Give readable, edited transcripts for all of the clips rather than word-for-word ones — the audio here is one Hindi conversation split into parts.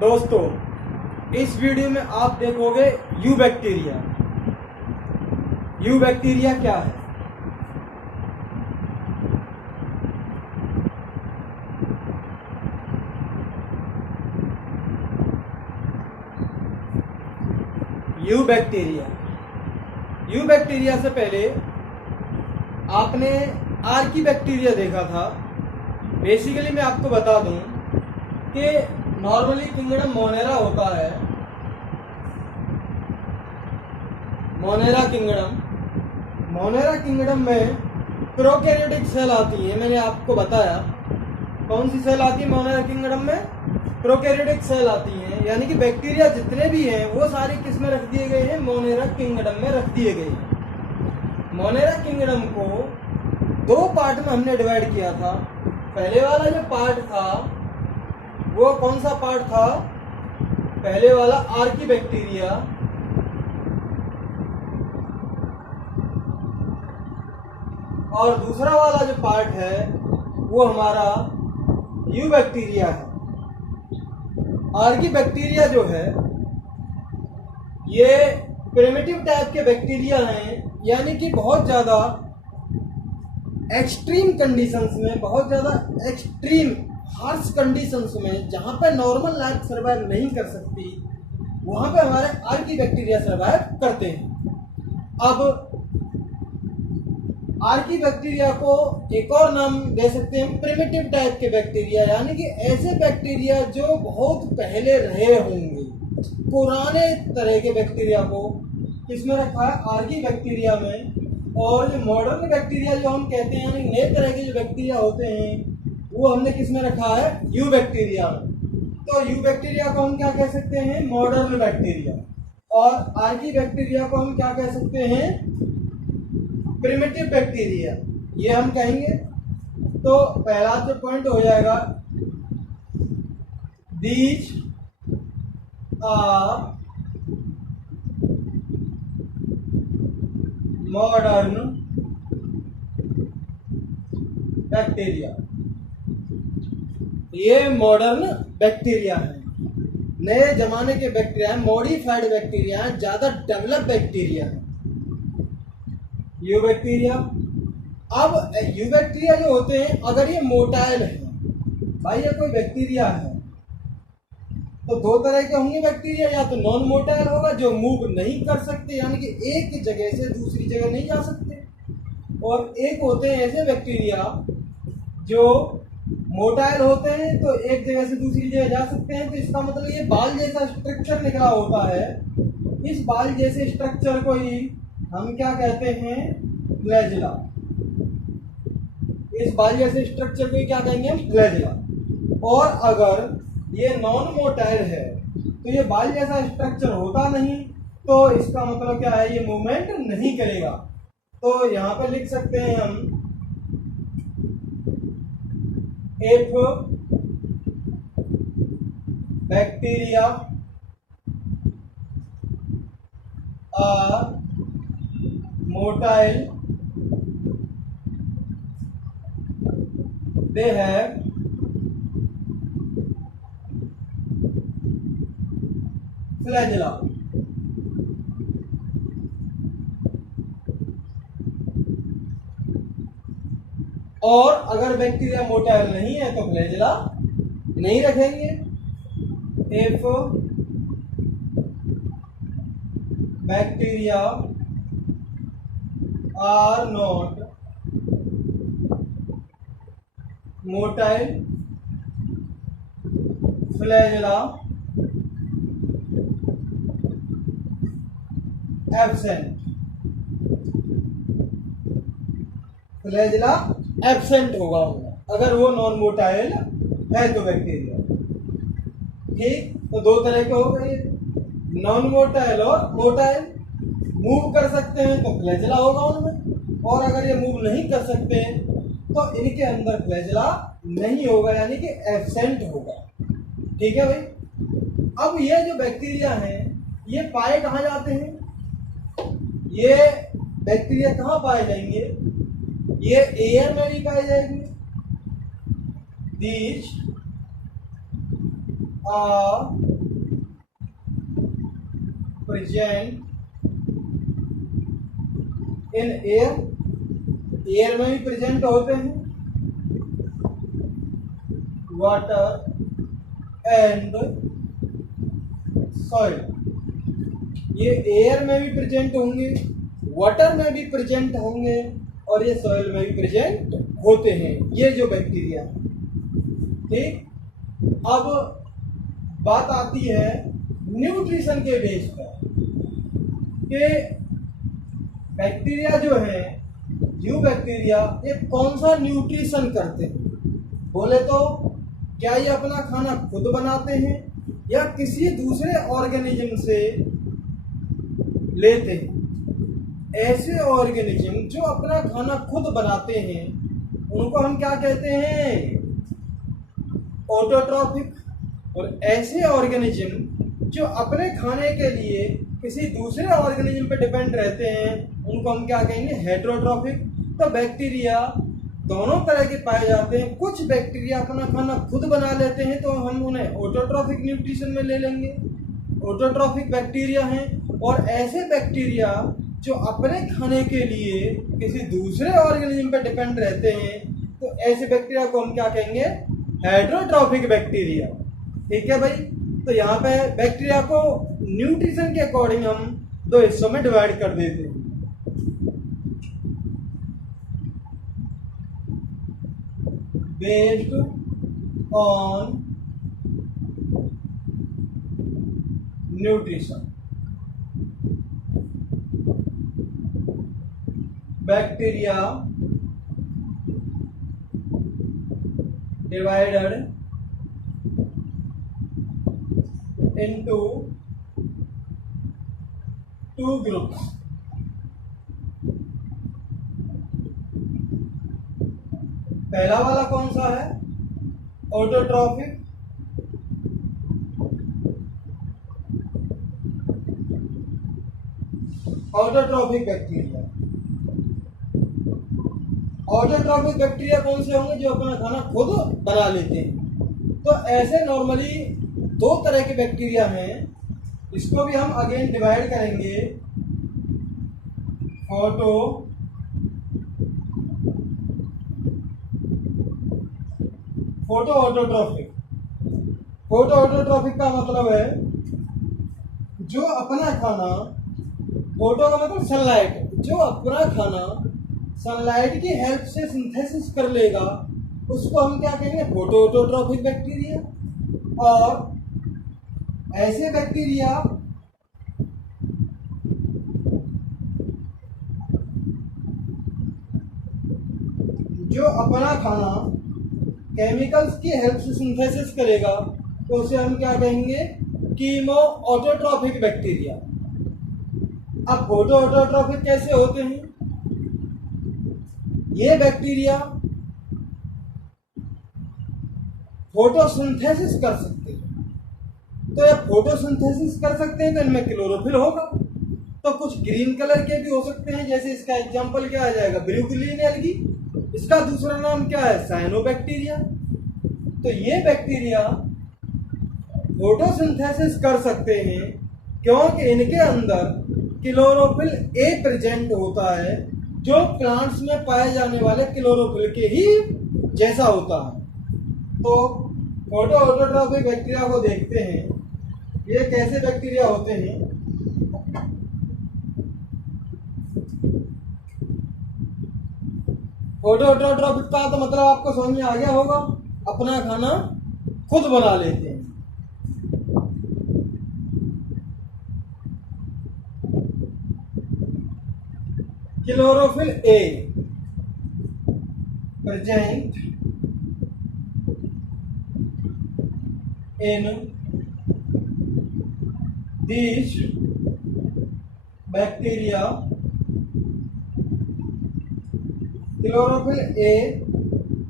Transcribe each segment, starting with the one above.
दोस्तों, इस वीडियो में आप देखोगे यू बैक्टीरिया। यू बैक्टीरिया क्या है? यू बैक्टीरिया से पहले आपने आर्की बैक्टीरिया देखा था। बेसिकली मैं आपको बता दूं कि नॉर्मली किंगडम मोनेरा होता है। मोनेरा किंगडम में प्रोकैरियोटिक सेल आती है। मैंने आपको बताया कौन सी सेल आती है मोनेरा किंगडम में। प्रोकैरियोटिक सेल आती हैं, यानी कि बैक्टीरिया जितने भी हैं वो सारे किस में रख दिए गए हैं? मोनेरा किंगडम में रख दिए गए हैं। मोनेरा किंगडम को दो पार्ट में हमने डिवाइड किया था। पहले वाला जो पार्ट था वो कौन सा पार्ट था? पहले वाला आर्की बैक्टीरिया, और दूसरा वाला जो पार्ट है वो हमारा यू बैक्टीरिया है। आर्की बैक्टीरिया जो है ये प्रिमिटिव टाइप के बैक्टीरिया हैं, यानी कि बहुत ज्यादा एक्सट्रीम कंडीशंस में, बहुत ज्यादा एक्सट्रीम हार्श कंडीशंस में, जहां पे नॉर्मल लाइफ सर्वाइव नहीं कर सकती, वहां पे हमारे आर्की बैक्टीरिया सर्वाइव करते हैं। अब आर्की बैक्टीरिया को एक और नाम दे सकते हैं प्रिमिटिव टाइप के बैक्टीरिया, यानी कि ऐसे बैक्टीरिया जो बहुत पहले रहे होंगे। पुराने तरह के बैक्टीरिया को किसमें रखा है? आर्की बैक्टीरिया में। और जो मॉडर्न बैक्टीरिया जो हम कहते हैं, यानी नए तरह के जो बैक्टीरिया होते हैं, वो हमने किसमें रखा है? यू बैक्टीरिया में। तो यू बैक्टीरिया को हम क्या कह सकते हैं? Modern bacteria. और आर्की बैक्टीरिया को हम क्या कह सकते हैं? प्रिमिटिव बैक्टीरिया, ये हम कहेंगे। तो पहला जो पॉइंट हो जाएगा, दीज आर मॉडर्न बैक्टीरिया। ये मॉडर्न बैक्टीरिया है, नए जमाने के बैक्टीरिया है, मॉडिफाइड बैक्टीरिया है, ज्यादा डेवलप बैक्टीरिया है यू बैक्टीरिया। अब यू बैक्टीरिया जो होते हैं, अगर ये मोटाइल है, भाई ये कोई बैक्टीरिया है, तो दो तरह के होंगे बैक्टीरिया। या तो नॉन मोटाइल होगा जो मूव नहीं कर सकते, यानी कि एक जगह से दूसरी जगह नहीं जा सकते, और एक होते हैं ऐसे बैक्टीरिया जो मोटाइल होते हैं, तो एक जगह से दूसरी जगह जा सकते हैं। तो इसका मतलब ये बाल जैसा स्ट्रक्चर निकला होता है। इस बाल जैसे स्ट्रक्चर को ही हम क्या कहते हैं? फ्लैजिला। इस बाल जैसे स्ट्रक्चर को क्या कहेंगे हम? फ्लैजिला। और अगर ये नॉन मोटाइल है तो ये बाल जैसा स्ट्रक्चर होता नहीं, तो इसका मतलब क्या है? ये मूवमेंट नहीं करेगा। तो यहां पर लिख सकते हैं हम, if bacteria are motile, they have flagella। और अगर बैक्टीरिया मोटाइल नहीं है तो फ्लैजिला नहीं रखेंगे। If bacteria are not motile, flagella absent। Flagella absent होगा अगर वो नॉन मोटाइल है तो बैक्टीरिया। ठीक, तो दो तरह के हो गए, नॉन मोटाइल और मोटाइल। मूव कर सकते हैं तो फ्लैजिला होगा उनमें, और अगर ये मूव नहीं कर सकते तो इनके अंदर फ्लैजिला नहीं होगा, यानी कि एब्सेंट होगा। ठीक है भाई। अब ये जो बैक्टीरिया हैं ये पाए कहाँ जाते हैं? ये बैक्टीरिया कहाँ पाए जाएंगे? ये एयर में भी पाए जाएंगे। These are present in air, air में भी प्रेजेंट होते हैं, वाटर एंड सॉइल, ये एयर में भी प्रेजेंट होंगे, वाटर में भी प्रेजेंट होंगे और ये सॉइल में भी प्रेजेंट होते हैं, ये जो बैक्टीरिया। ठीक, अब बात आती है न्यूट्रिशन के बेस पर कि बैक्टीरिया जो है, यू बैक्टीरिया, ये कौन सा न्यूट्रिशन करते हैं। बोले तो क्या ये अपना खाना खुद बनाते हैं या किसी दूसरे ऑर्गेनिज्म से लेते हैं। ऐसे ऑर्गेनिज्म जो अपना खाना खुद बनाते हैं उनको हम क्या कहते हैं, ऑटोट्रॉफिक। और ऐसे ऑर्गेनिज्म जो अपने खाने के लिए किसी दूसरे ऑर्गेनिज्म पे डिपेंड रहते हैं उनको हम क्या कहेंगे, हेटेरोट्रॉफिक। तो बैक्टीरिया दोनों तरह के पाए जाते हैं। कुछ बैक्टीरिया अपना खाना खुद बना लेते हैं तो हम उन्हें ऑटोट्रॉफिक न्यूट्रिशन में ले लेंगे, ऑटोट्रॉफिक बैक्टीरिया हैं। और ऐसे बैक्टीरिया जो अपने खाने के लिए किसी दूसरे ऑर्गेनिज्म पे डिपेंड रहते हैं तो ऐसे बैक्टीरिया को हम क्या कहेंगे, हेटेरोट्रॉफिक बैक्टीरिया। ठीक है भाई, तो यहाँ पे बैक्टीरिया को न्यूट्रिशन के अकॉर्डिंग हम दो हिस्सों में डिवाइड कर देते हैं। Based on nutrition, bacteria divided into two groups. पहला वाला कौन सा है, autotrophic, autotrophic bacteria. Autotrophic bacteria कौन से होंगे, जो अपना खाना खुद बना लेते हैं। तो ऐसे नॉर्मली दो तरह के बैक्टीरिया हैं, इसको भी हम अगेन डिवाइड करेंगे, फोटो ऑटोट्रॉफिक। फोटो ऑटोट्रॉफिक का मतलब है जो अपना खाना, फोटो का मतलब सनलाइट, जो अपना खाना सनलाइट की हेल्प से सिंथेसिस कर लेगा उसको हम क्या कहेंगे, फोटो ऑटोट्रॉफिक बैक्टीरिया। और ऐसे बैक्टीरिया जो अपना खाना केमिकल्स की हेल्प से सिंथेसिस करेगा तो उसे हम क्या कहेंगे, कीमो ऑटोट्रॉफिक बैक्टीरिया। अब फोटो ऑटोट्रॉफिक कैसे होते हैं, ये बैक्टीरिया फोटोसिंथेसिस कर सकते हैं। तो ये फोटोसिंथेसिस कर सकते हैं तो इनमें क्लोरोफिल होगा। तो कुछ ग्रीन कलर के भी हो सकते हैं, जैसे इसका एग्जांपल क्या आ जाएगा, ब्रुकिलिन एल्गी। इसका दूसरा नाम क्या है, साइनोबैक्टीरिया। तो ये बैक्टीरिया फोटोसिंथेसिस कर सकते हैं क्योंकि इनके अंदर क्लोरोफिल ए प्रेजेंट होता है, जो प्लांट्स में पाए जाने वाले क्लोरोफिल के ही जैसा होता है। तो फोटो ऑटोट्रॉफिक बैक्टीरिया को देखते हैं, ये कैसे बैक्टीरिया होते हैं। फोटो ऑटोट्रॉफिक का तो मतलब आपको समझ में आ गया होगा, अपना खाना खुद बना लेते हैं। Chlorophyll A present in this bacteria. Chlorophyll A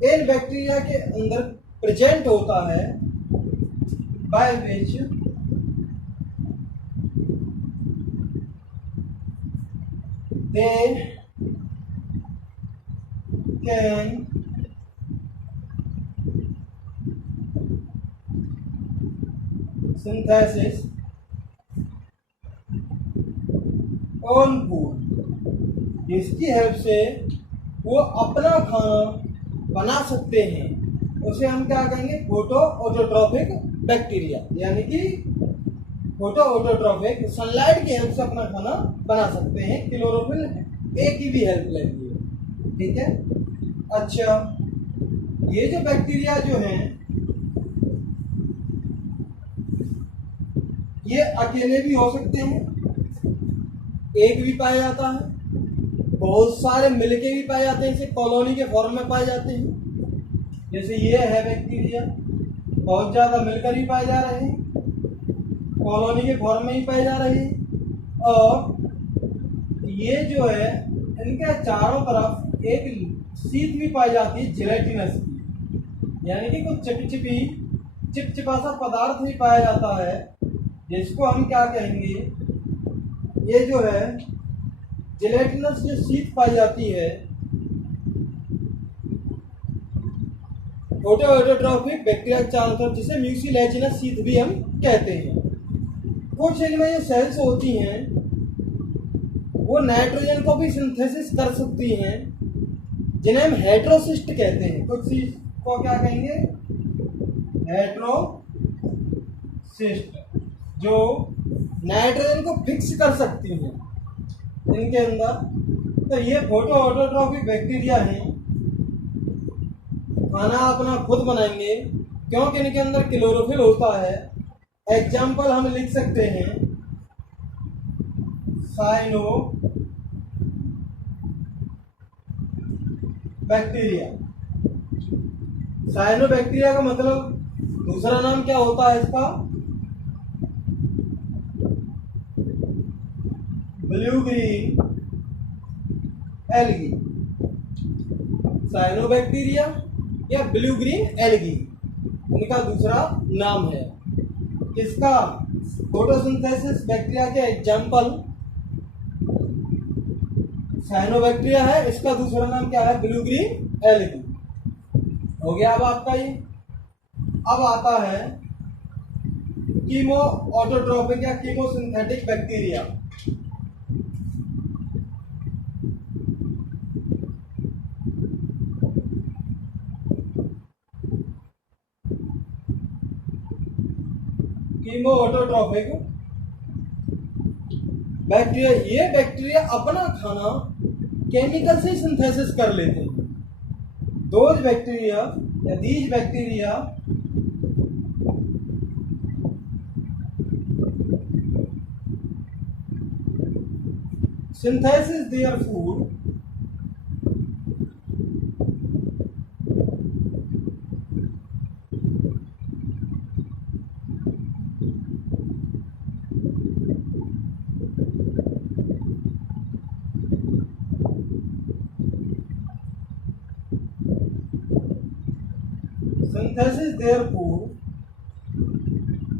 in bacteria के अंदर प्रेजेंट होता है, by which they can synthesis on food, जिसकी हेल्प से वो अपना खाना बना सकते हैं, उसे हम क्या कहेंगे? Photo autotrophic bacteria. यानी कि फोटो ऑटोट्रॉफिक सनलाइट की हेल्प से अपना खाना बना सकते हैं, क्लोरोफिल ए की भी हेल्प लेती है। ठीक है। अच्छा, ये जो बैक्टीरिया जो हैं ये अकेले भी हो सकते हैं, एक भी पाया जाता है, बहुत सारे मिलके भी पाए जाते हैं, इसे कॉलोनी के फॉर्म में पाए जाते हैं। जैसे ये है बैक्टीरिया, बहुत ज्यादा मिलकर भी पाए जा रहे हैं, कॉलोनी के फॉर्म में ही पाए जा रहे हैं। और ये जो है इनके चारों तरफ एक शीट भी पाई जाती है जिलेटिनस की, यानी कि कुछ चिपचिपा सा पदार्थ भी पाया जाता है, जिसको हम क्या कहेंगे? ये जो है जिलेटिनस जो शीट पाई जाती है, फोटो ऑटोट्रॉफिक बैक्टीरिया के चारों तरफ, जिसे म्यूसिलेजिनस शीट भी हम कहते हैं। कुछ इनमें ये सेल्स होती हैं वो नाइट्रोजन को भी सिंथेसिस कर सकती हैं, जिन्हें हम हेट्रोसिस्ट कहते हैं। कुछ चीज को क्या कहेंगे? हेट्रोसिस्ट, जो नाइट्रोजन को फिक्स कर सकती हैं इनके अंदर। तो ये फोटो ऑटोट्रॉफिक बैक्टीरिया हैं, खाना अपना खुद बनाएंगे क्योंकि इनके अंदर क्लोरोफिल होता है। एग्जाम्पल हम लिख सकते हैं साइनो बैक्टीरिया। साइनो बैक्टीरिया का मतलब दूसरा नाम क्या होता है इसका? Blue green algae. Cyanobacteria या ब्लू ग्रीन एल्गी इनका दूसरा नाम है। किसका? फोटोसिंथेसिस बैक्टीरिया के एग्जाम्पल साइनोबैक्टीरिया है, इसका दूसरा नाम क्या है? Blue green algae. हो गया अब आपका ये। अब आता है कीमो ऑटोट्रॉपिक या chemosynthetic bacteria. Chemoautotrophic bacteria, ये बैक्टीरिया अपना खाना केमिकल से सिंथेसिस कर लेते हैं। Those bacteria or these bacteria synthesis their food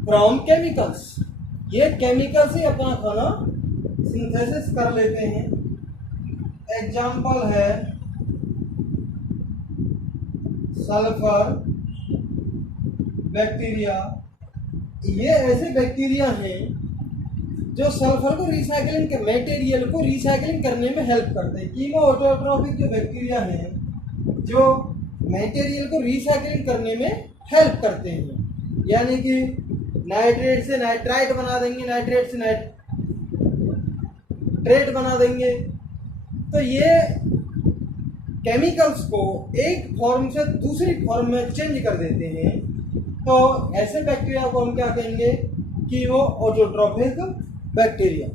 from chemicals. ये केमिकल से अपना खाना सिंथेसिस कर लेते हैं। एग्जाम्पल है सल्फर बैक्टीरिया। ये ऐसे बैक्टीरिया हैं जो सल्फर को रिसाइकलिंग के मटेरियल को रिसाइकलिंग करने में हेल्प करते हैं। कीमो ऑटोट्रॉपिक जो बैक्टीरिया हैं जो मटेरियल को रिसाइकलिंग करने में हेल्प करते हैं, यानी कि नाइट्रेट से नाइट्राइट बना देंगे, नाइट्रेट से नाइट्रेट बना देंगे। तो ये केमिकल्स को एक फॉर्म से दूसरी फॉर्म में चेंज कर देते हैं। तो ऐसे बैक्टीरिया को हम क्या कहेंगे? Chemo autotrophic bacteria.